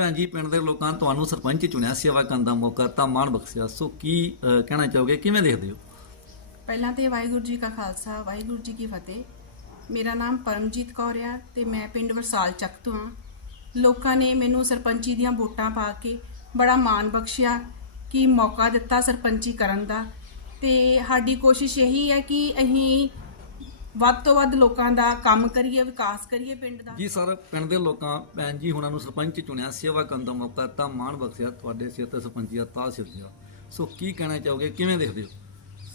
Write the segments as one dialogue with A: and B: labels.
A: ਭੈਣ ਜੀ ਪਿੰਡ ਦੇ ਲੋਕਾਂ ਤੁਹਾਨੂੰ ਸਰਪੰਚ ਚੁਣਿਆ ਸੇਵਾ ਕਰਨ ਦਾ ਮੌਕਾ ਤਾਂ ਮਾਣ ਬਖਸ਼ਿਆ। ਸੋ ਕੀ ਅਹ, ਕਹਿਣਾ ਚਾਹੋਗੇ? ਕਿਵੇਂ ਦੇਖਦੇ ਹੋ?
B: ਪਹਿਲਾਂ ਤੇ ਵਾਹਿਗੁਰੂ ਜੀ ਕਾ ਖਾਲਸਾ ਵਾਹਿਗੁਰੂ ਜੀ ਕੀ ਫਤਿਹ। ਮੇਰਾ ਨਾਮ ਪਰਮਜੀਤ ਕੌਰ ਆ ਤੇ ਮੈਂ ਪਿੰਡ ਵਰਸਾਲ ਚੱਕ ਤੋਂ ਆ। ਲੋਕਾਂ ਨੇ ਮੈਨੂੰ ਸਰਪੰਚੀ ਦੀਆਂ ਵੋਟਾਂ ਪਾ ਕੇ ਬੜਾ ਮਾਣ ਬਖਸ਼ਿਆ ਕਿ ਮੌਕਾ ਦਿੱਤਾ ਸਰਪੰਚੀ ਕਰਨ ਦਾ। ਤੇ ਸਾਡੀ ਕੋਸ਼ਿਸ਼ ਇਹੀ ਹੈ ਕਿ ਅਸੀਂ ਵੱਧ ਤੋਂ ਵੱਧ ਲੋਕਾਂ ਦਾ ਕੰਮ ਕਰੀਏ ਵਿਕਾਸ ਕਰੀਏ ਪਿੰਡ ਦਾ।
A: ਜੀ ਸਰ ਪਿੰਡ ਦੇ ਲੋਕਾਂ ਭੈਣ ਜੀ ਹੁਣਾਂ ਨੂੰ ਸਰਪੰਚ ਚੁਣਿਆ ਸੇਵਾ ਕਰਨ ਦਾ ਮੌਕਾ ਤਾਂ ਮਾਣ ਬਖਸ਼ਿਆ ਤੁਹਾਡੇ ਸਿਰ ਤੇ ਸਰਪੰਚੀ ਦਾ ਤਾਜ ਸਿਰਜਿਆ ਸੋ ਕੀ ਕਹਿਣਾ ਚਾਹੋਗੇ ਕਿਵੇਂ ਦੇਖਦੇ ਹੋ?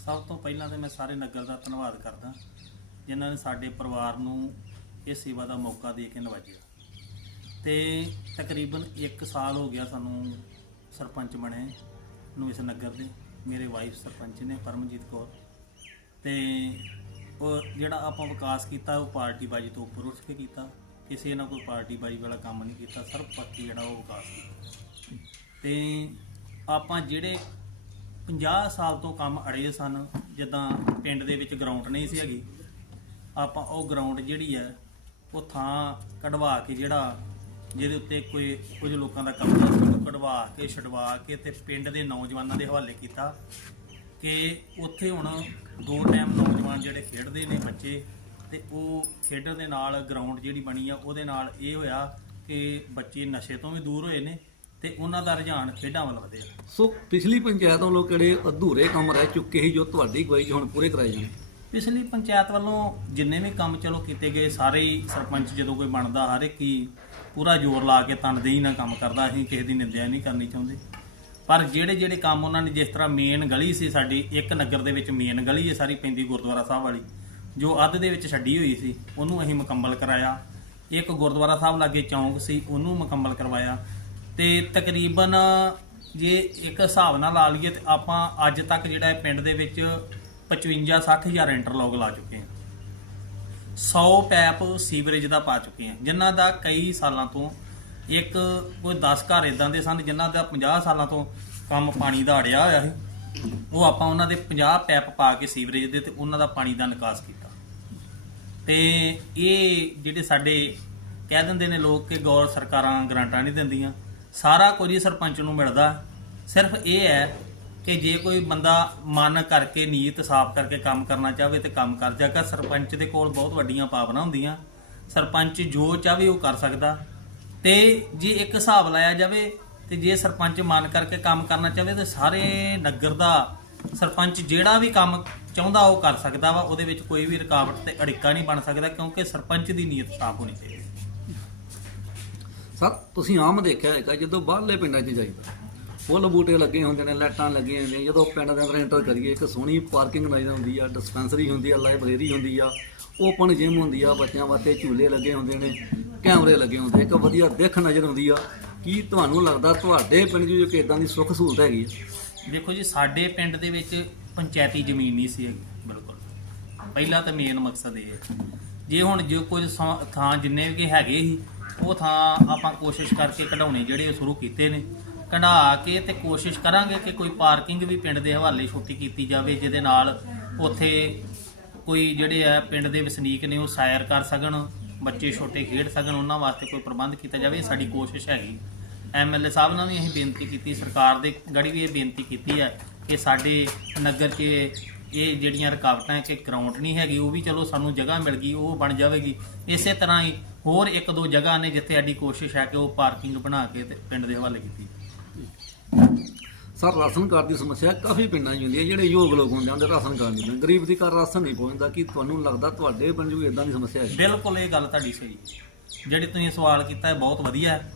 C: ਸਭ ਤੋਂ ਪਹਿਲਾਂ ਤੇ ਮੈਂ ਸਾਰੇ ਨਗਰ ਦਾ ਧੰਨਵਾਦ ਕਰਦਾ ਜਿਨ੍ਹਾਂ ਨੇ ਸਾਡੇ ਪਰਿਵਾਰ ਨੂੰ ਇਹ ਸੇਵਾ ਦਾ ਮੌਕਾ ਦੇ ਕੇ ਨਵਾਜਿਆ ਤੇ ਤਕਰੀਬਨ 1 ਸਾਲ ਹੋ ਗਿਆ ਸਾਨੂੰ ਸਰਪੰਚ ਬਣੇ ਨੂੰ ਇਸ ਨਗਰ ਦੇ। ਮੇਰੇ ਵਾਈਫ ਸਰਪੰਚ ਨੇ ਪਰਮਜੀਤ ਕੌਰ। ਤੇ ਉਹ ਜਿਹੜਾ ਆਪਾਂ ਵਿਕਾਸ ਕੀਤਾ, ਉਹ ਪਾਰਟੀ ਬਾਜੀ ਤੋਂ ਉੱਪਰ ਉੱਠ ਕੇ ਕੀਤਾ। ਕਿਸੇ ਨਾਲ ਕੋਈ ਪਾਰਟੀ ਬਾਜੀ ਵਾਲਾ ਕੰਮ ਨਹੀਂ ਕੀਤਾ ਸਰਬਪੱਖੀ ਜਿਹੜਾ ਉਹ ਵਿਕਾਸ ਕੀਤਾ। ਤੇ ਆਪਾਂ ਜਿਹੜੇ 50 ਸਾਲ ਤੋਂ ਕੰਮ ਅੜੇ ਸਨ, ਜਿੱਦਾਂ ਪਿੰਡ ਦੇ ਵਿੱਚ ਗਰਾਊਂਡ ਨਹੀਂ ਸੀ ਹੈਗੀ, ਆਪਾਂ ਉਹ ਗਰਾਊਂਡ ਜਿਹੜੀ ਹੈ, ਉਹ ਥਾਂ ਕਢਵਾ ਕੇ ਜਿਹੜਾ, ਜਿਹਦੇ ਉੱਤੇ ਕੋਈ, ਕੁਝ ਲੋਕਾਂ ਦਾ ਕਬਜ਼ਾ ਸੀ, ਉਹ ਕਢਵਾ ਕੇ, ਛਡਵਾ ਕੇ ਤੇ ਪਿੰਡ ਦੇ ਨੌਜਵਾਨਾਂ ਦੇ ਹਵਾਲੇ ਕੀਤਾ। ਕਿ ਉੱਥੇ ਹੁਣ ਦੋ ਟਾਈਮ ਨੌਜਵਾਨ ਜਿਹੜੇ ਖੇਡਦੇ ਨੇ ਬੱਚੇ ਤੇ ਉਹ ਖੇਡਣ ਦੇ ਨਾਲ ਗਰਾਊਂਡ ਜਿਹੜੀ ਬਣੀ ਆ ਉਹਦੇ ਨਾਲ ਇਹ ਹੋਇਆ ਕਿ ਬੱਚੇ ਨਸ਼ੇ ਤੋਂ ਵੀ ਦੂਰ ਹੋਏ ਨੇ ਤੇ ਉਹਨਾਂ ਦਾ ਰੁਝਾਨ ਖੇਡਾਂ ਵੱਲ ਵਧਿਆ।
A: ਸੋ ਪਿਛਲੀ ਪੰਚਾਇਤ ਵੱਲੋਂ ਕਿਹੜੇ ਅਧੂਰੇ ਕੰਮ ਰਹਿ ਚੁੱਕੇ ਸੀ ਜੋ ਤੁਹਾਡੀ ਅਗਵਾਈ 'ਚ ਹੁਣ ਪੂਰੇ ਕਰਾਏ ਜਾਣ?
C: ਪਿਛਲੀ ਪੰਚਾਇਤ ਵੱਲੋਂ ਜਿੰਨੇ ਵੀ ਕੰਮ ਚਲੋ ਕੀਤੇ ਗਏ ਸਾਰੇ ਹੀ ਸਰਪੰਚ ਜਦੋਂ ਕੋਈ ਬਣਦਾ ਹਰ ਇੱਕ ਹੀ ਪੂਰਾ ਜ਼ੋਰ ਲਾ ਕੇ ਤਨਦੇਹੀ ਨਾਲ ਕੰਮ ਕਰਦਾ ਅਸੀਂ ਕਿਸੇ ਦੀ ਨਿੰਦਿਆ ਨਹੀਂ ਕਰਨੀ ਚਾਹੁੰਦੇ। ਪਰ ਜਿਹੜੇ ਜਿਹੜੇ ਕੰਮ ਉਹਨਾਂ ਨੇ ਜਿਸ ਤਰ੍ਹਾਂ ਮੇਨ ਗਲੀ ਸੀ ਸਾਡੀ, ਇੱਕ ਨਗਰ ਦੇ ਵਿੱਚ ਮੇਨ ਗਲੀ ਹੈ ਸਾਰੀ ਪੈਂਦੀ ਗੁਰਦੁਆਰਾ ਸਾਹਿਬ ਵਾਲੀ, ਜੋ ਅੱਧ ਦੇ ਵਿੱਚ ਛੱਡੀ ਹੋਈ ਸੀ, ਉਹਨੂੰ ਅਸੀਂ ਮੁਕੰਮਲ ਕਰਾਇਆ। ਇੱਕ ਗੁਰਦੁਆਰਾ ਸਾਹਿਬ ਲਾਗੇ ਚੌਂਕ ਸੀ, ਉਹਨੂੰ ਮੁਕੰਮਲ ਕਰਵਾਇਆ। ਤੇ ਤਕਰੀਬਨ ਜੇ ਇੱਕ ਹਿਸਾਬ ਨਾਲ ਲਾ ਲਈਏ ਤੇ ਆਪਾਂ ਅੱਜ ਤੱਕ ਜਿਹੜਾ ਹੈ ਪਿੰਡ ਦੇ ਵਿੱਚ 55 ਹਜ਼ਾਰ ਇੰਟਰਲੌਕ ਲਾ ਚੁੱਕੇ ਹਾਂ। 100 ਪੈਪ ਸੀਵਰੇਜ ਦਾ ਪਾ ਚੁੱਕੇ ਹਾਂ, ਜਿਨ੍ਹਾਂ ਦਾ ਕਈ ਸਾਲਾਂ ਤੋਂ ਇੱਕ ਕੋਈ 10 ਘਰ ਇਦਾਂ ਦੇ ਸਨ ਜਿਨ੍ਹਾਂ ਦਾ 50 ਸਾਲਾਂ ਤੋਂ ਕੰਮ ਪਾਣੀ ਦਾ ਅੜਿਆ ਹੋਇਆ ਸੀ। ਉਹ ਆਪਾਂ ਉਹਨਾਂ ਦੇ 50 ਪੈਪ ਪਾ ਕੇ ਸੀਵਰੇਜ ਦੇ ਤੇ ਉਹਨਾਂ ਦਾ ਪਾਣੀ ਦਾ ਨਿਕਾਸ ਕੀਤਾ। ਤੇ ਇਹ ਜਿਹੜੇ ਸਾਡੇ ਕਹਿ ਦਿੰਦੇ ਨੇ ਲੋਕ ਕਿ ਗੌਰ ਸਰਕਾਰਾਂ ਗ੍ਰਾਂਟਾਂ ਨਹੀਂ ਦਿੰਦੀਆਂ, ਸਾਰਾ ਕੁਝ ਹੀ ਸਰਪੰਚ ਨੂੰ ਮਿਲਦਾ। ਸਿਰਫ ਇਹ ਹੈ ਕਿ ਜੇ ਕੋਈ ਬੰਦਾ ਮਨ ਕਰਕੇ, ਨੀਤ ਸਾਫ਼ ਕਰਕੇ ਕੰਮ ਕਰਨਾ ਚਾਹਵੇ ਤੇ ਕੰਮ ਕਰ ਜਾਗਾ ਸਰਪੰਚ ਦੇ ਕੋਲ ਬਹੁਤ ਵੱਡੀਆਂ ਪਾਵਨਾਂ ਹੁੰਦੀਆਂ। ਸਰਪੰਚ ਜੋ ਚਾਹਵੇ ਉਹ ਕਰ ਸਕਦਾ। ਤੇ ਜੇ ਇੱਕ ਹਿਸਾਬ ਲਾਇਆ ਜਾਵੇ ਤੇ ਜੇ ਸਰਪੰਚ ਮਨ ਕਰਕੇ ਕੰਮ ਕਰਨਾ ਚਾਹਵੇ ਤੇ ਸਾਰੇ ਨਗਰ ਦਾ ਸਰਪੰਚ ਜਿਹੜਾ ਵੀ ਕੰਮ ਚਾਹੁੰਦਾ ਉਹ ਕਰ ਸਕਦਾ ਵਾ, ਉਹਦੇ ਵਿੱਚ ਕੋਈ ਵੀ ਰੁਕਾਵਟ ਤੇ ਅੜਿੱਕਾ ਨਹੀਂ ਬਣ ਸਕਦਾ ਕਿਉਂਕਿ ਸਰਪੰਚ ਦੀ ਨੀਅਤ ਸਾਫ਼ ਹੋਣੀ ਚਾਹੀਦੀ
A: ਸਰ, ਤੁਸੀਂ ਆਮ ਦੇਖਿਆ ਹੈਗਾ ਜਦੋਂ ਬਾਹਰਲੇ ਪਿੰਡਾਂ 'ਚ ਜਾਈਦਾ। ਫੁੱਲ ਬੂਟੇ ਲੱਗੇ ਹੁੰਦੇ ਨੇ ਲਾਈਟਾਂ ਲੱਗੀਆਂ ਹੁੰਦੀਆਂ ਜਦੋਂ ਪਿੰਡ ਦੇ ਅੰਦਰ ਐਂਟਰ ਕਰੀਏ ਇੱਕ ਸੋਹਣੀ ਪਾਰਕਿੰਗ ਨਜ਼ਰ ਆਉਂਦੀ ਆ ਡਿਸਪੈਂਸਰੀ ਹੁੰਦੀ ਆ ਲਾਇਬ੍ਰੇਰੀ ਹੁੰਦੀ ਆ ਓਪਨ ਜਿਮ ਹੁੰਦੀ ਆ ਬੱਚਿਆਂ ਵਾਸਤੇ ਝੂਲੇ ਲੱਗੇ ਹੁੰਦੇ ਨੇ ਕੈਮਰੇ ਲੱਗੇ ਹੁੰਦੇ ਇੱਕ ਵਧੀਆ ਦਿੱਖ ਨਜ਼ਰ ਆਉਂਦੀ ਆ। ਕੀ ਤੁਹਾਨੂੰ ਲੱਗਦਾ ਤੁਹਾਡੇ ਪਿੰਡ 'ਚ ਜੋ ਇਦਾਂ ਦੀ ਸੁੱਖ ਸਹੂਲਤ ਹੈਗੀ ਆ?
C: ਦੇਖੋ ਜੀ ਸਾਡੇ ਪਿੰਡ ਦੇ ਵਿੱਚ ਪੰਚਾਇਤੀ ਜ਼ਮੀਨ ਨਹੀਂ ਸੀ ਹੈਗੀ, ਬਿਲਕੁਲ। ਪਹਿਲਾ ਤਾਂ ਮੇਨ ਮਕਸਦ ਇਹ ਹੈ। ਜੇ ਹੁਣ ਜੋ ਕੁਝ ਥਾਂ- ਥਾਂ ਜਿੰਨੇ ਵੀ ਹੈਗੇ ਸੀ ਉਹ ਥਾਂ ਆਪਾਂ ਕੋਸ਼ਿਸ਼ ਕਰਕੇ ਕਢਾਉਣੇ ਜਿਹੜੇ ਉਹ ਸ਼ੁਰੂ ਕੀਤੇ ਨੇ। ਕਢਾ ਕੇ ਤੇ ਕੋਸ਼ਿਸ਼ ਕਰਾਂਗੇ ਕਿ ਕੋਈ ਪਾਰਕਿੰਗ ਵੀ ਪਿੰਡ ਦੇ ਹਵਾਲੇ ਛੁੱਟੀ ਕੀਤੀ ਜਾਵੇ, ਜਿਹਦੇ ਨਾਲ ਉੱਥੇ ਕੋਈ ਜਿਹੜੇ ਆ ਪਿੰਡ ਦੇ ਵਸਨੀਕ ਨੇ ਉਹ ਸਾਇਰ ਕਰ ਸਕਣ, ਬੱਚੇ ਛੋਟੇ ਖੇਡ ਸਕਣ, ਉਹਨਾਂ ਵਾਸਤੇ ਕੋਈ ਪ੍ਰਬੰਧ ਕੀਤਾ ਜਾਵੇ, ਇਹ ਸਾਡੀ ਕੋਸ਼ਿਸ਼ ਹੈਗੀ। ਐਮਐਲਏ ਸਾਹਿਬ ਨਾਲ ਵੀ ਅਸੀਂ ਬੇਨਤੀ ਕੀਤੀ, ਸਰਕਾਰ ਦੇ ਗੜੀ ਵੀ ਇਹ ਬੇਨਤੀ ਕੀਤੀ ਹੈ ਕਿ ਸਾਡੇ ਨਗਰ 'ਚ ਇਹ ਜਿਹੜੀਆਂ ਰੁਕਾਵਟਾਂ ਕਿ ਗਰਾਊਂਡ ਨਹੀਂ ਹੈਗੀ, ਉਹ ਵੀ ਚਲੋ ਸਾਨੂੰ ਜਗ੍ਹਾ ਮਿਲ ਗਈ, ਉਹ ਬਣ ਜਾਵੇਗੀ। ਇਸੇ ਤਰ੍ਹਾਂ ਹੀ ਹੋਰ ਇੱਕ ਦੋ ਜਗ੍ਹਾ ਨੇ ਜਿੱਥੇ ਸਾਡੀ ਕੋਸ਼ਿਸ਼ ਹੈ ਕਿ ਉਹ ਪਾਰਕਿੰਗ ਬਣਾ ਕੇ ਤੇ ਪਿੰਡ ਦੇ ਹਵਾਲੇ ਕੀਤੀ
A: ਸਰ, ਰਾਸ਼ਨ ਕਾਰਡ ਦੀ ਸਮੱਸਿਆ ਕਾਫੀ ਪਿੰਡਾਂ 'ਚ ਹੁੰਦੀ ਹੈ, ਜਿਹੜੇ ਯੋਗ ਲੋਕ ਹੁੰਦੇ ਹਨ ਰਾਸ਼ਨ ਕਾਰਡ ਨਹੀਂ ਮਿਲਦਾ ਗਰੀਬ ਦੀ ਘਰ ਰਾਸ਼ਨ ਨਹੀਂ ਪਹੁੰਚਦਾ, ਕਿ ਤੁਹਾਨੂੰ ਲੱਗਦਾ ਤੁਹਾਡੇ ਪਿੰਡ 'ਚ ਵੀ ਇਦਾਂ ਦੀ ਸਮੱਸਿਆ ਹੈ?
C: ਬਿਲਕੁਲ, ਇਹ ਗੱਲ ਤੁਹਾਡੀ ਸਹੀ ਹੈ। ਜਿਹੜੀ ਤੁਸੀਂ ਸਵਾਲ ਕੀਤਾ ਹੈ ਬਹੁਤ ਵਧੀਆ ਹੈ।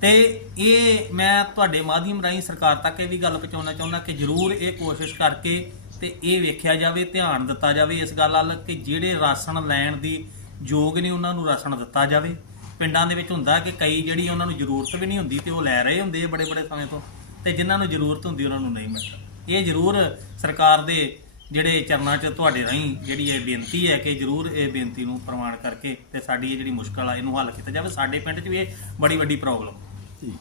C: ਤੇ ਇਹ ਮੈਂ ਤੁਹਾਡੇ ਮਾਧਿਅਮ ਰਾਹੀਂ ਸਰਕਾਰ ਤੱਕ ਇਹ ਵੀ ਗੱਲ ਪਹੁੰਚਾਉਣਾ ਚਾਹੁੰਦਾ ਕਿ ਜ਼ਰੂਰ ਇਹ ਕੋਸ਼ਿਸ਼ ਕਰਕੇ ਤੇ ਇਹ ਵੇਖਿਆ ਜਾਵੇ, ਧਿਆਨ ਦਿੱਤਾ ਜਾਵੇ ਇਸ ਗੱਲ ਵੱਲ ਕਿ ਜਿਹੜੇ ਰਾਸ਼ਨ ਲੈਣ ਦੀ ਯੋਗ ਨੇ ਉਹਨਾਂ ਨੂੰ ਰਾਸ਼ਨ ਦਿੱਤਾ ਜਾਵੇ। ਪਿੰਡਾਂ ਦੇ ਵਿੱਚ ਹੁੰਦਾ ਕਿ ਕਈ ਜਿਹੜੀ ਉਹਨਾਂ ਨੂੰ ਜ਼ਰੂਰਤ ਵੀ ਨਹੀਂ ਹੁੰਦੀ ਤੇ ਉਹ ਲੈ ਰਹੇ ਹੁੰਦੇ ਆ ਬੜੇ ਬੜੇ ਸਮੇਂ ਤੋਂ। ਤੇ ਜਿਨ੍ਹਾਂ ਨੂੰ ਜ਼ਰੂਰਤ ਹੁੰਦੀ ਉਹਨਾਂ ਨੂੰ ਨਹੀਂ ਮਿਲਦਾ। ਇਹ ਜ਼ਰੂਰ ਸਰਕਾਰ ਦੇ ਜਿਹੜੇ ਚਰਨਾਂ 'ਚ ਤੁਹਾਡੇ ਰਾਹੀਂ ਜਿਹੜੀ ਇਹ ਬੇਨਤੀ ਹੈ ਕਿ ਜ਼ਰੂਰ ਇਹ ਬੇਨਤੀ ਨੂੰ ਪ੍ਰਮਾਣ ਕਰਕੇ ਤੇ ਸਾਡੀ ਇਹ ਜਿਹੜੀ ਮੁਸ਼ਕਲ ਆ ਇਹਨੂੰ ਹੱਲ ਕੀਤਾ ਜਾਵੇ। ਸਾਡੇ ਪਿੰਡ 'ਚ ਵੀ ਇਹ ਬੜੀ ਵੱਡੀ ਪ੍ਰੋਬਲਮ
A: ਜੀ।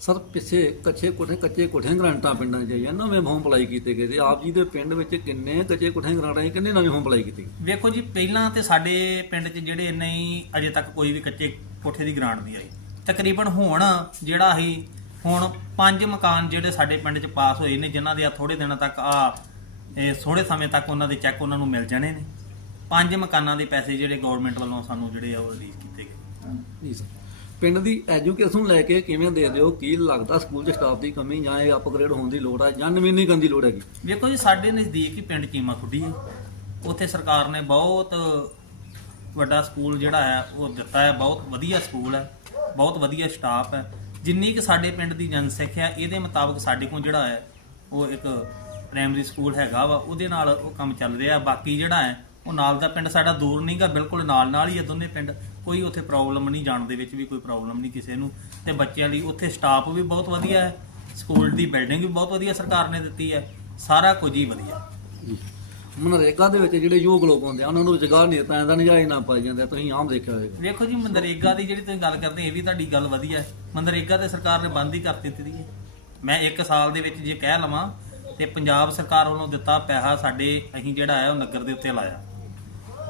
A: ਸਰ ਪਿੱਛੇ ਕੱਚੇ ਕੋਠੇ ਕੱਚੇ ਕੋਠੇ ਗ੍ਰਾਂਟਾਂ ਪਿੰਡਾਂ 'ਚ ਆਈਆਂ ਨਵੇਂ ਹੋਮ ਅਪਲਾਈ ਕੀਤੇ ਗਏ ਤੇ ਆਪ ਜੀ ਦੇ ਪਿੰਡ ਵਿੱਚ ਕਿੰਨੇ ਕੱਚੇ ਕੋਠੇ ਗ੍ਰਾਂਟਾਂ ਕਿੰਨੇ ਨਵੇਂ ਹੋਮ ਅਪਲਾਈ ਕੀਤੇ?
C: ਵੇਖੋ ਜੀ ਪਹਿਲਾਂ ਤੇ ਸਾਡੇ ਪਿੰਡ 'ਚ ਜਿਹੜੇ ਇੰਨੇ ਹੀ ਅਜੇ ਤੱਕ ਕੋਈ ਵੀ ਕੱਚੇ ਕੋਠੇ ਦੀ ਗ੍ਰਾਂਟ ਨਹੀਂ ਆਈ। ਤਕਰੀਬਨ ਹੁਣ ਜਿਹੜਾ ਅਸੀਂ ਹੁਣ ਪੰਜ ਮਕਾਨ ਜਿਹੜੇ ਸਾਡੇ ਪਿੰਡ 'ਚ ਪਾਸ ਹੋਏ ਨੇ ਜਿਨ੍ਹਾਂ ਦੇ ਆ ਥੋੜੇ ਦਿਨਾਂ ਤੱਕ ਆ ਇਹ ਥੋੜੇ ਸਮੇਂ ਤੱਕ ਉਹਨਾਂ ਦੇ ਚੈੱਕ ਉਹਨਾਂ ਨੂੰ ਮਿਲ ਜਾਣੇ ਨੇ। ਪੰਜ ਮਕਾਨਾਂ ਦੇ ਪੈਸੇ ਜਿਹੜੇ ਗਵਰਨਮੈਂਟ ਵੱਲੋਂ ਸਾਨੂੰ ਜਿਹੜੇ ਆ ਉਹ ਰਿਲੀਜ਼ ਕੀਤੇ ਗਏ।
A: ਜੀ ਸਰ ਪਿੰਡ ਦੀ ਐਜੂਕੇਸ਼ਨ ਲੈ ਕੇ ਕਿਵੇਂ ਦੇਖਦੇ ਹੋ ਕੀ ਲੱਗਦਾ ਸਕੂਲ 'ਚ ਸਟਾਫ ਦੀ ਕਮੀ ਜਾਂ ਇਹ ਅਪਗ੍ਰੇਡ ਹੋਣ ਦੀ ਲੋੜ ਹੈ ਜਾਂ ਨਵੀਨੀਕਰਨ ਦੀ ਲੋੜ ਹੈਗੀ?
C: ਵੇਖੋ ਜੀ ਸਾਡੇ ਨਜ਼ਦੀਕ ਹੀ ਪਿੰਡ ਚੀਮਾ ਖੁੱਡੀ ਹੈ ਉੱਥੇ ਸਰਕਾਰ ਨੇ ਬਹੁਤ ਵੱਡਾ ਸਕੂਲ ਜਿਹੜਾ ਹੈ ਉਹ ਦਿੱਤਾ ਹੈ ਬਹੁਤ ਵਧੀਆ ਸਕੂਲ ਹੈ ਬਹੁਤ ਵਧੀਆ ਸਟਾਫ ਹੈ। ਜਿੰਨੀ ਕਿ ਸਾਡੇ ਪਿੰਡ ਦੀ ਜਨਸੰਖਿਆ ਇਹਦੇ ਮੁਤਾਬਕ ਸਾਡੇ ਕੋਲ ਜਿਹੜਾ ਹੈ ਉਹ ਇੱਕ ਪ੍ਰਾਇਮਰੀ ਸਕੂਲ ਹੈਗਾ ਵਾ ਉਹਦੇ ਨਾਲ ਉਹ ਕੰਮ ਚੱਲ ਰਿਹਾ। ਬਾਕੀ ਜਿਹੜਾ ਹੈ ਉਹ ਨਾਲ ਦਾ ਪਿੰਡ ਸਾਡਾ ਦੂਰ ਨਹੀਂਗਾ ਬਿਲਕੁਲ ਨਾਲ ਨਾਲ ਹੀ ਹੈ ਦੋਨੇ ਪਿੰਡ। ਕੋਈ ਉੱਥੇ ਪ੍ਰੋਬਲਮ ਨਹੀਂ ਜਾਣ ਦੇ ਵਿੱਚ ਵੀ ਕੋਈ ਪ੍ਰੋਬਲਮ ਨਹੀਂ ਕਿਸੇ ਨੂੰ। ਤੇ ਬੱਚਿਆਂ ਲਈ ਉੱਥੇ ਸਟਾਫ ਵੀ ਬਹੁਤ ਵਧੀਆ ਹੈ ਸਕੂਲ ਦੀ ਬਿਲਡਿੰਗ ਵੀ ਬਹੁਤ ਵਧੀਆ ਸਰਕਾਰ ਨੇ ਦਿੱਤੀ ਹੈ ਸਾਰਾ ਕੁਝ ਹੀ ਵਧੀਆ।
A: ਮਨਰੇਗਾ ਦੇ ਵਿੱਚ ਜਿਹੜੇ ਯੋਗ ਲੋਕ ਹੁੰਦੇ ਆ ਉਹਨਾਂ ਨੂੰ ਰੁਜ਼ਗਾਰ ਨੇਤਾਵਾਂ ਦਾ ਨਜਾਇਜ਼ ਨਾ ਪਾਈ ਜਾਂਦੇ ਆ, ਤੁਸੀਂ ਆਮ ਦੇਖਿਆ ਹੋਵੇਗਾ।
C: ਵੇਖੋ ਜੀ ਮਨਰੇਗਾ ਦੀ ਜਿਹੜੀ ਤੁਸੀਂ ਗੱਲ ਕਰਦੇ ਇਹ ਵੀ ਤੁਹਾਡੀ ਗੱਲ ਵਧੀਆ ਹੈ। ਮਨਰੇਗਾ ਤੇ ਸਰਕਾਰ ਨੇ ਬੰਦ ਹੀ ਕਰ ਦਿੱਤੀ ਦੀ ਹੈ ਮੈਂ ਇੱਕ ਸਾਲ ਦੇ ਵਿੱਚ ਜੇ ਕਹਿ ਲਵਾਂ ਤੇ ਪੰਜਾਬ ਸਰਕਾਰ ਵੱਲੋਂ ਦਿੱਤਾ ਪੈਸਾ ਸਾਡੇ ਅਸੀਂ ਜਿਹੜਾ ਹੈ ਉਹ ਨਗਰ ਦੇ ਉੱਤੇ ਲਾਇਆ।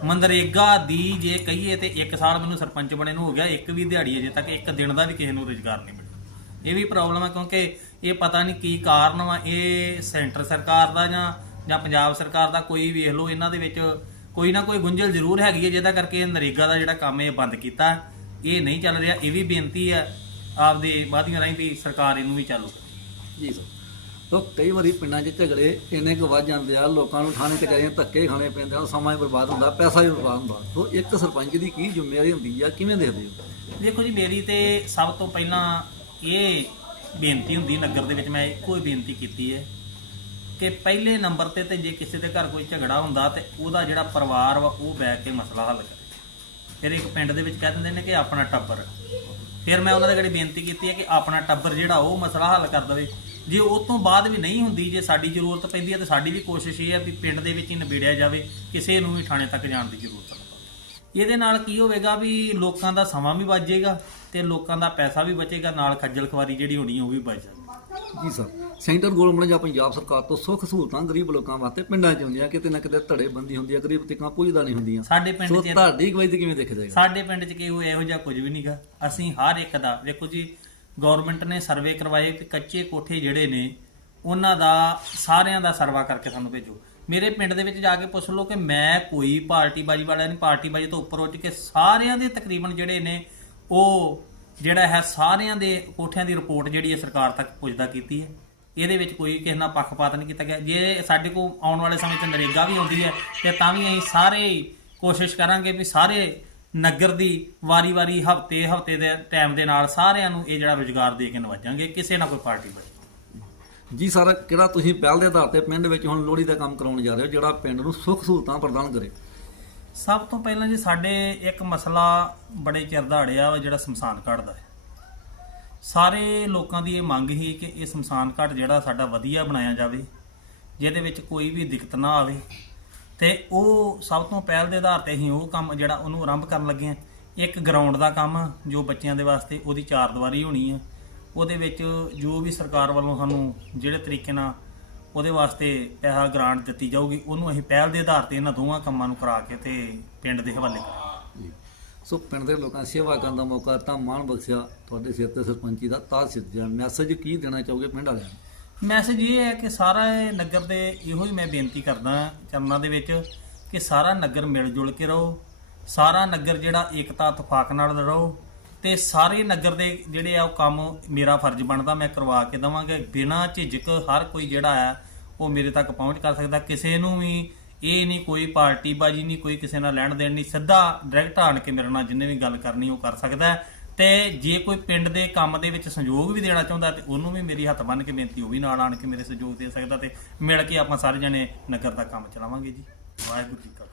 C: ਮਨਰੇਗਾ ਦੀ ਜੇ ਕਹੀਏ ਤੇ ਇੱਕ ਸਾਲ ਮੈਨੂੰ ਸਰਪੰਚ ਬਣੇ ਨੂੰ ਹੋ ਗਿਆ, ਇੱਕ ਵੀ ਦਿਹਾੜੀ ਅਜੇ ਤੱਕ, ਇੱਕ ਦਿਨ ਦਾ ਵੀ ਕਿਸੇ ਨੂੰ ਰੁਜ਼ਗਾਰ ਨਹੀਂ ਮਿਲਿਆ। ਇਹ ਵੀ ਪ੍ਰੋਬਲਮ ਹੈ ਕਿਉਂਕਿ ਇਹ ਪਤਾ ਨਹੀਂ ਕੀ ਕਾਰਨ ਵਾ, ਇਹ ਸੈਂਟਰ ਸਰਕਾਰ ਦਾ ਜਾਂ ਜਾਂ ਪੰਜਾਬ ਸਰਕਾਰ ਦਾ ਕੋਈ ਵੇਖ ਲਓ, ਇਹਨਾਂ ਦੇ ਵਿੱਚ ਕੋਈ ਨਾ ਕੋਈ ਗੁੰਝਲ ਜ਼ਰੂਰ ਹੈਗੀ ਹੈ, ਜਿਹਦਾ ਕਰਕੇ ਨਰੇਗਾ ਦਾ ਜਿਹੜਾ ਕੰਮ ਇਹ ਬੰਦ ਕੀਤਾ। ਇਹ ਨਹੀਂ ਚੱਲ ਰਿਹਾ, ਇਹ ਵੀ ਬੇਨਤੀ ਹੈ ਆਪਦੇ ਵਾਦੀਆਂ ਰਾਹੀਂ ਵੀ ਸਰਕਾਰ ਇਹਨੂੰ ਵੀ ਚਾਲੂ ਕਰੇ।
A: ਜੀ ਸਰ। ਤੋ ਕਈ ਵਾਰੀ ਪਿੰਡਾਂ 'ਚ ਝਗੜੇ ਇੰਨੇ ਕੁ ਵੱਧ ਜਾਂਦੇ ਆ ਲੋਕਾਂ ਨੂੰ ਥਾਣੇ ਕਚਹਿਰੀਆਂ ਧੱਕੇ ਖਾਣੇ ਪੈਂਦੇ ਆ ਸਮਾਂ ਵੀ ਬਰਬਾਦ ਹੁੰਦਾ ਪੈਸਾ ਵੀ ਬਰਬਾਦ ਹੁੰਦਾ। ਤੋ ਇੱਕ ਸਰਪੰਚ ਦੀ ਕੀ ਜ਼ਿੰਮੇਵਾਰੀ ਹੁੰਦੀ ਆ ਕਿਵੇਂ ਦੇਖਦੇ ਹੋ?
C: ਦੇਖੋ ਜੀ ਮੇਰੀ ਤੇ ਸਭ ਤੋਂ ਪਹਿਲਾਂ ਇਹ ਬੇਨਤੀ ਹੁੰਦੀ ਨਗਰ ਦੇ ਵਿੱਚ ਮੈਂ ਇੱਕੋ ਹੀ ਬੇਨਤੀ ਕੀਤੀ ਹੈ ਕਿ ਪਹਿਲੇ ਨੰਬਰ ਤੇ ਤੇ ਜੇ ਕਿਸੇ ਦੇ ਘਰ ਕੋਈ ਝਗੜਾ ਹੁੰਦਾ ਤੇ ਉਹਦਾ ਜਿਹੜਾ ਪਰਿਵਾਰ ਵਾ ਉਹ ਬੈਠ ਕੇ ਮਸਲਾ ਹੱਲ ਕਰੇ। ਫਿਰ ਇੱਕ ਪਿੰਡ ਦੇ ਵਿੱਚ ਕਹਿ ਦਿੰਦੇ ਨੇ ਕਿ ਆਪਣਾ ਟੱਬਰ। ਫਿਰ ਮੈਂ ਉਹਨਾਂ ਦੇ ਘੜੀ ਬੇਨਤੀ ਕੀਤੀ ਹੈ ਕਿ ਆਪਣਾ ਟੱਬਰ ਜਿਹੜਾ ਉਹ ਮਸਲਾ ਹੱਲ ਕਰ ਦੇਵੇ। ਜੇ ਉਸ ਤੋਂ ਬਾਅਦ ਵੀ ਨਹੀਂ ਹੁੰਦੀ, ਜੇ ਸਾਡੀ ਜ਼ਰੂਰਤ ਪੈਂਦੀ ਹੈ, ਤਾਂ ਸਾਡੀ ਵੀ ਕੋਸ਼ਿਸ਼ ਇਹ ਹੈ ਵੀ ਪਿੰਡ ਦੇ ਵਿੱਚ ਹੀ ਨਿਬੇੜਿਆ ਜਾਵੇ, ਕਿਸੇ ਨੂੰ ਵੀ ਥਾਣੇ ਤੱਕ ਜਾਣ ਦੀ ਜ਼ਰੂਰਤ ਨਾ ਪਵੇ। ਇਹਦੇ ਨਾਲ ਕੀ ਹੋਵੇਗਾ ਵੀ ਲੋਕਾਂ ਦਾ ਸਮਾਂ ਵੀ ਬਚ ਜਾਏਗਾ ਤੇ ਲੋਕਾਂ ਦਾ ਪੈਸਾ ਵੀ ਬਚੇਗਾ, ਨਾਲ ਖੱਜਲ ਖਵਾਰੀ ਜਿਹੜੀ ਹੋਣੀ ਉਹ ਵੀ ਬਚ ਜਾਏਗੀ
A: ਜੀ ਸਰ ਸੈਂਟਰ ਗਵਰਨਮੈਂਟ ਜਾਂ ਪੰਜਾਬ ਸਰਕਾਰ ਤੋਂ ਸੁੱਖ ਸਹੂਲਤਾਂ ਗਰੀਬ ਲੋਕਾਂ ਵਾਸਤੇ ਪਿੰਡਾਂ 'ਚ ਹੁੰਦੀਆਂ ਕਿਤੇ ਨਾ ਕਿਤੇ ਧੜੇ ਬੰਦੀ ਹੁੰਦੀ ਆ ਗਰੀਬ ਤੀਕਾਂ ਪੁੱਜਦਾ ਨਹੀਂ ਹੁੰਦੀਆਂ।
C: ਸਾਡੇ ਪਿੰਡ
A: ਸੋ
C: 'ਚ
A: ਤੁਹਾਡੀ ਤੇ ਕਿਵੇਂ ਦੇਖਿਆ ਜਾਏਗਾ?
C: ਸਾਡੇ ਪਿੰਡ 'ਚ ਕੀ ਹੋਇਆ ਇਹੋ ਜਿਹਾ ਕੁਝ ਵੀ ਨਹੀਂਗਾ ਅਸੀਂ ਹਰ ਇੱਕ ਦਾ ਵੇਖੋ ਜੀ ਗਵਰਨਮੈਂਟ ਨੇ ਸਰਵੇ ਕਰਵਾਏ ਕਿ ਕੱਚੇ ਕੋਠੇ ਜਿਹੜੇ ਨੇ ਉਹਨਾਂ ਦਾ ਸਾਰਿਆਂ ਦਾ ਸਰਵਾ ਕਰਕੇ ਸਾਨੂੰ ਭੇਜੋ। ਮੇਰੇ ਪਿੰਡ ਦੇ ਵਿੱਚ ਜਾ ਕੇ ਪੁੱਛ ਲਓ ਕਿ ਮੈਂ ਕੋਈ ਪਾਰਟੀ ਬਾਜੀ ਵਾਲਾ ਨਹੀਂ ਪਾਰਟੀ ਬਾਜੀ ਤੋਂ ਉੱਪਰ ਉੱਠ ਕੇ ਸਾਰਿਆਂ ਦੇ ਤਕਰੀਬਨ ਜਿਹੜੇ ਨੇ ਉਹ ਜਿਹੜਾ ਹੈ ਸਾਰਿਆਂ ਦੇ ਕੋਠਿਆਂ ਦੀ ਰਿਪੋਰਟ ਜਿਹੜੀ ਹੈ ਸਰਕਾਰ ਤੱਕ ਪੁੱਜਦਾ ਕੀਤੀ ਹੈ। ਇਹਦੇ ਵਿੱਚ ਕੋਈ ਕਿਸੇ ਨਾਲ ਪੱਖਪਾਤ ਨਹੀਂ ਕੀਤਾ ਗਿਆ। ਜੇ ਸਾਡੇ ਕੋਲ ਆਉਣ ਵਾਲੇ ਸਮੇਂ 'ਚ ਨਰੇਗਾ ਵੀ ਆਉਂਦੀ ਹੈ, ਤੇ ਤਾਂ ਵੀ ਅਸੀਂ ਸਾਰੇ ਕੋਸ਼ਿਸ਼ ਕਰਾਂਗੇ ਵੀ ਸਾਰੇ ਨਗਰ ਦੀ ਵਾਰੀ-ਵਾਰੀ ਹਫ਼ਤੇ ਹਫ਼ਤੇ ਦੇ ਟਾਈਮ ਦੇ ਨਾਲ ਸਾਰਿਆਂ ਨੂੰ ਇਹ ਜਿਹੜਾ ਰੋਜ਼ਗਾਰ ਦੇ ਕੇ ਨਵਾਜਾਂਗੇ। ਕਿਸੇ ਨਾ ਕੋਈ ਪਾਰਟੀ ਬਣੇ।
A: ਜੀ ਸਰ ਕਿਹੜਾ ਤੁਸੀਂ ਪਹਿਲ ਦੇ ਆਧਾਰ ਤੇ ਪਿੰਡ ਵਿੱਚ ਹੁਣ ਲੋਹੜੀ ਦਾ ਕੰਮ ਕਰਾਉਣ ਜਾ ਰਹੇ ਹੋ, ਜਿਹੜਾ ਪਿੰਡ ਨੂੰ ਸੁੱਖ ਸਹੂਲਤਾਂ ਪ੍ਰਦਾਨ ਕਰੇ।
C: ਸਭ ਤੋਂ ਪਹਿਲਾਂ ਜੀ ਸਾਡੇ ਇੱਕ ਮਸਲਾ ਬੜੇ ਚਿਰ ਦਾ ਅੜਿਆ ਵਾ ਜਿਹੜਾ ਸਮਸਾਨ ਘਾਟ ਦਾ ਹੈ। ਸਾਰੇ ਲੋਕਾਂ ਦੀ ਇਹ ਮੰਗ ਸੀ ਕਿ ਇਹ ਸਮਸਾਨ ਘਾਟ ਜਿਹੜਾ ਸਾਡਾ ਵਧੀਆ ਬਣਾਇਆ ਜਾਵੇ, ਜਿਹਦੇ ਵਿੱਚ ਕੋਈ ਵੀ ਦਿੱਕਤ ਨਾ ਆਵੇ। ਤੇ ਉਹ ਸਭ ਤੋਂ ਪਹਿਲ ਦੇ ਆਧਾਰ ਤੇ ਅਸੀਂ ਉਹ ਕੰਮ ਜਿਹੜਾ ਉਹਨੂੰ ਆਰੰਭ ਕਰਨ ਲੱਗੇ ਹਾਂ ਇੱਕ ਗਰਾਊਂਡ ਦਾ ਕੰਮ, ਜੋ ਬੱਚਿਆਂ ਦੇ ਵਾਸਤੇ ਉਹਦੀ ਚਾਰ ਦੀਵਾਰੀ ਹੋਣੀ ਹੈ ਉਹਦੇ ਵਿੱਚ ਜੋ ਵੀ ਸਰਕਾਰ ਵੱਲੋਂ ਸਾਨੂੰ ਜਿਹੜੇ ਤਰੀਕੇ ਨਾਲ ਉਹਦੇ ਵਾਸਤੇ ਪੈਸਾ ਗ੍ਰਾਂਟ ਦਿੱਤੀ ਜਾਊਗੀ। ਉਹਨੂੰ ਅਸੀਂ ਪਹਿਲ ਦੇ ਆਧਾਰ ਤੇ ਇਹਨਾਂ ਦੋਵਾਂ ਕੰਮਾਂ ਨੂੰ ਕਰਾ ਕੇ ਤੇ ਪਿੰਡ ਦੇ ਹਵਾਲੇ ਕਰਾਂਗੇ।
A: ਜੀ। ਸੋ ਪਿੰਡ ਦੇ ਲੋਕਾਂ ਸੇਵਾ ਕਰਨ ਦਾ ਮੌਕਾ ਤਾਂ ਮਾਣ ਬਖਸ਼ਿਆ। ਤੁਹਾਡੇ ਸਿਰ ਤੇ ਸਰਪੰਚੀ ਦਾ ਤਾਜ ਸਿੱਧਿਆ ਮੈਸੇਜ ਕੀ ਦੇਣਾ ਚਾਹੋਗੇ ਪਿੰਡ ਵਾਲਿਆਂ ਨੂੰ?
C: ਮੈਸੇਜ ਇਹ ਹੈ ਕਿ ਸਾਰਾ ਇਹ ਨਗਰ ਦੇ ਇਹੋ ਹੀ ਮੈਂ ਬੇਨਤੀ ਕਰਦਾ ਚਰਨਾਂ ਦੇ ਵਿੱਚ ਕਿ ਸਾਰਾ ਨਗਰ ਮਿਲ ਜੁਲ ਕੇ ਰਹੋ। ਸਾਰਾ ਨਗਰ ਜਿਹੜਾ ਏਕਤਾ ਇਤਫਾਕ ਨਾਲ ਰਹੋ ਤੇ ਸਾਰੇ ਨਗਰ ਦੇ ਜਿਹੜੇ ਆ ਉਹ ਕੰਮ ਮੇਰਾ ਫਰਜ਼ ਬਣਦਾ, ਮੈਂ ਕਰਵਾ ਕੇ ਦਵਾਂਗਾ। ਬਿਨਾਂ ਝਿਜਕ ਹਰ ਕੋਈ ਜਿਹੜਾ ਆ, ਉਹ ਮੇਰੇ ਤੱਕ ਪਹੁੰਚ ਕਰ ਸਕਦਾ। ਕਿਸੇ ਨੂੰ ਵੀ ਇਹ ਨਹੀਂ ਕੋਈ ਪਾਰਟੀ ਬਾਜੀ ਨਹੀਂ, ਕੋਈ ਕਿਸੇ ਨਾਲ ਲੈਣ ਦੇਣ ਨਹੀਂ, ਸਿੱਧਾ ਡਾਇਰੈਕਟ ਆਣ ਕੇ ਮੇਰੇ ਨਾਲ ਜਿੰਨੇ ਵੀ ਗੱਲ ਕਰਨੀ ਉਹ ਕਰ ਸਕਦਾ। ਹੈ। ਤੇ ਜੇ ਕੋਈ ਪਿੰਡ ਦੇ ਕੰਮ ਦੇ ਵਿੱਚ ਸਹਿਯੋਗ ਵੀ ਦੇਣਾ ਚਾਹੁੰਦਾ ਤੇ ਉਹਨੂੰ ਵੀ ਮੇਰੀ ਹੱਥ ਬੰਨ੍ਹ ਕੇ ਬੇਨਤੀ, ਉਹ ਵੀ ਨਾਲ ਆਣ ਕੇ ਮੇਰੇ ਸਹਿਯੋਗ ਦੇ ਸਕਦਾ ਤੇ ਮਿਲ ਕੇ ਆਪਾਂ ਸਾਰੇ ਜਣੇ ਨਗਰ ਦਾ ਕੰਮ ਚਲਾਵਾਂਗੇ ਜੀ। ਵਾਹਿਗੁਰੂ ਜੀ ਕਾ